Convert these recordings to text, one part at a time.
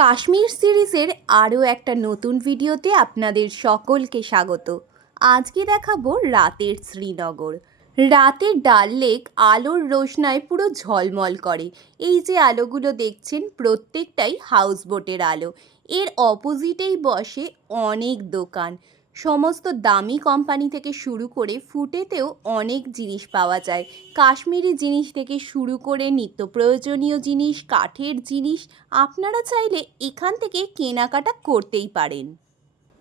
কাশ্মীর সিরিজের আরও একটা নতুন ভিডিওতে আপনাদের সকলকে স্বাগত। আজকে দেখাবো রাতের শ্রীনগর। রাতের ডাল লেক আলোর রোশনায় পুরো ঝলমল করে। এই যে আলোগুলো দেখছেন প্রত্যেকটাই হাউসবোটের আলো। এর অপোজিটেই বসে অনেক দোকান। সমস্ত দামি কোম্পানি থেকে শুরু করে ফুটেতেও অনেক জিনিস পাওয়া যায়। কাশ্মীরি জিনিস থেকে শুরু করে নিত্য প্রয়োজনীয় জিনিস, কাঠের জিনিস আপনারা চাইলে এখান থেকে কেনাকাটা করতেই পারেন।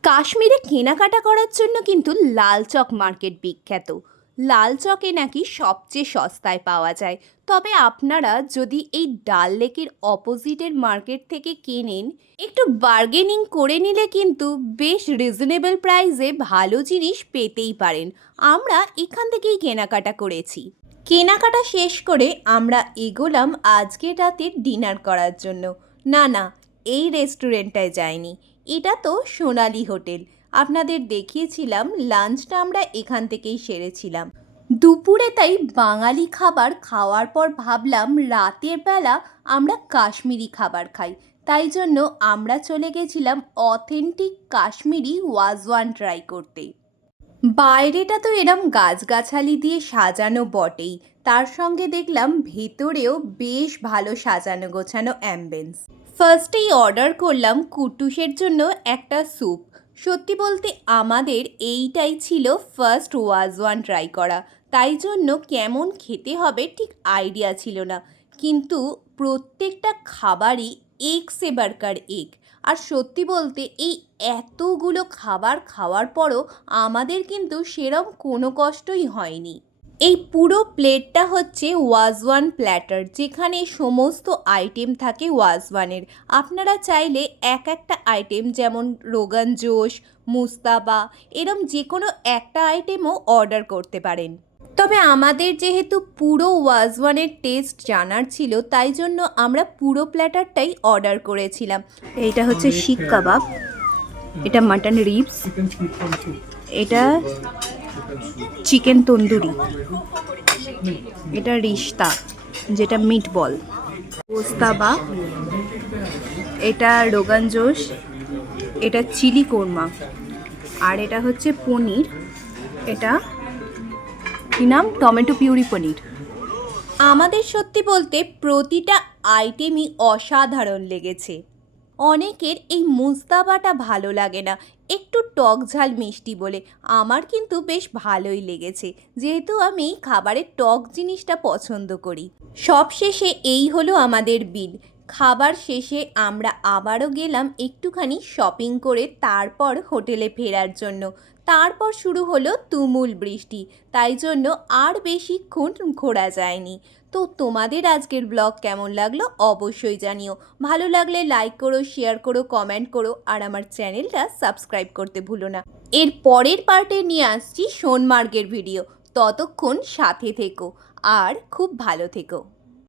কাশ্মীরে কেনাকাটা করার জন্য কিন্তু লাল চক মার্কেট বিখ্যাত। লাল চকে নাকি সবচেয়ে সস্তায় পাওয়া যায়। তবে আপনারা যদি এই ডাল লেকের অপোজিটের মার্কেট থেকে কেনেন, একটু বার্গেনিং করে নিলে কিন্তু বেশ রিজনেবল প্রাইসে ভালো জিনিস পেতেই পারেন। আমরা এখান থেকেই কেনাকাটা করেছি। কেনাকাটা শেষ করে আমরা এগোলাম আজকের রাতের ডিনার করার জন্য। না, এই রেস্টুরেন্টটায় যাইনি, এটা তো সোনালি হোটেল। আপনাদের দেখিয়েছিলাম লাঞ্চটা আমরা এখান থেকেই সেরেছিলাম। দুপুরে তাই বাঙালি খাবার খাওয়ার পর ভাবলাম রাতের বেলা আমরা কাশ্মীরি খাবার খাই। তাই জন্য আমরা চলে গেছিলাম অথেন্টিক কাশ্মীরি ওয়াজওয়ান ট্রাই করতে। বাইরেটা তো এরম গাছগাছালি দিয়ে সাজানো বটেই, তার সঙ্গে দেখলাম ভেতরেও বেশ ভালো সাজানো গোছানো অ্যাম্বিয়েন্স। ফার্স্টেই অর্ডার করলাম কুটুসের জন্য একটা স্যুপ। সত্যি বলতে আমাদের এইটাই ছিল ফার্স্ট ওয়াজওয়ান ট্রাই করা, তাই জন্য কেমন খেতে হবে ঠিক আইডিয়া ছিল না। কিন্তু প্রত্যেকটা খাবারই এক সে বাড়কার এক। আর সত্যি বলতে এই এতগুলো খাবার খাওয়ার পরও আমাদের কিন্তু সেরম কোনো কষ্টই হয়নি। এই পুরো প্লেটটা হচ্ছে ওয়াজওয়ান প্ল্যাটার, যেখানে সমস্ত আইটেম থাকে ওয়াজওয়ানের। আপনারা চাইলে এক একটা আইটেম যেমন রোগান জোশ, মুস্তাবা এরম যে কোনো একটা আইটেমও অর্ডার করতে পারেন। তবে আমাদের যেহেতু পুরো ওয়াজওয়ানের টেস্ট জানার ছিল, তাই জন্য আমরা পুরো প্ল্যাটারটাই অর্ডার করেছিলাম। এইটা হচ্ছে শিক কাবাব, এটা মাটন রিবস, এটা চিকেন তন্দুরি, এটা রিশতা যেটা মিট বল, গোস্তাবা, এটা রোগান জোশ, এটা চিলি কোরমা, আর এটা হচ্ছে পনির, এটা কি নাম, টমেটো পিউরি পনির। আমাদের সত্যি বলতে প্রতিটা আইটেমই অসাধারণ লেগেছে। অনেকের এই মুস্তাবাটা ভালো লাগে না, একটু টক ঝাল মিষ্টি বলে। আমার কিন্তু বেশ ভালোই লেগেছে, যেহেতু আমি খাবারের টক জিনিসটা পছন্দ করি। সব শেষে এই হলো আমাদের বিল। খাবার শেষে আমরা আবারও গেলাম একটুখানি শপিং করে তারপর হোটেলে ফেরার জন্য। তারপর শুরু হলো তুমুল বৃষ্টি, তাই জন্য আর বেশিক্ষণ ঘোরা যায়নি। তো তোমাদের আজকের ব্লগ কেমন লাগলো অবশ্যই জানিও। ভালো লাগলে লাইক করো, শেয়ার করো, কমেন্ট করো, আর আমার চ্যানেলটা সাবস্ক্রাইব করতে ভুলো না। এর পরের পার্টে নিয়ে আসছি সোনমার্গের ভিডিও। ততক্ষণ সাথে থেকো আর খুব ভালো থেকো।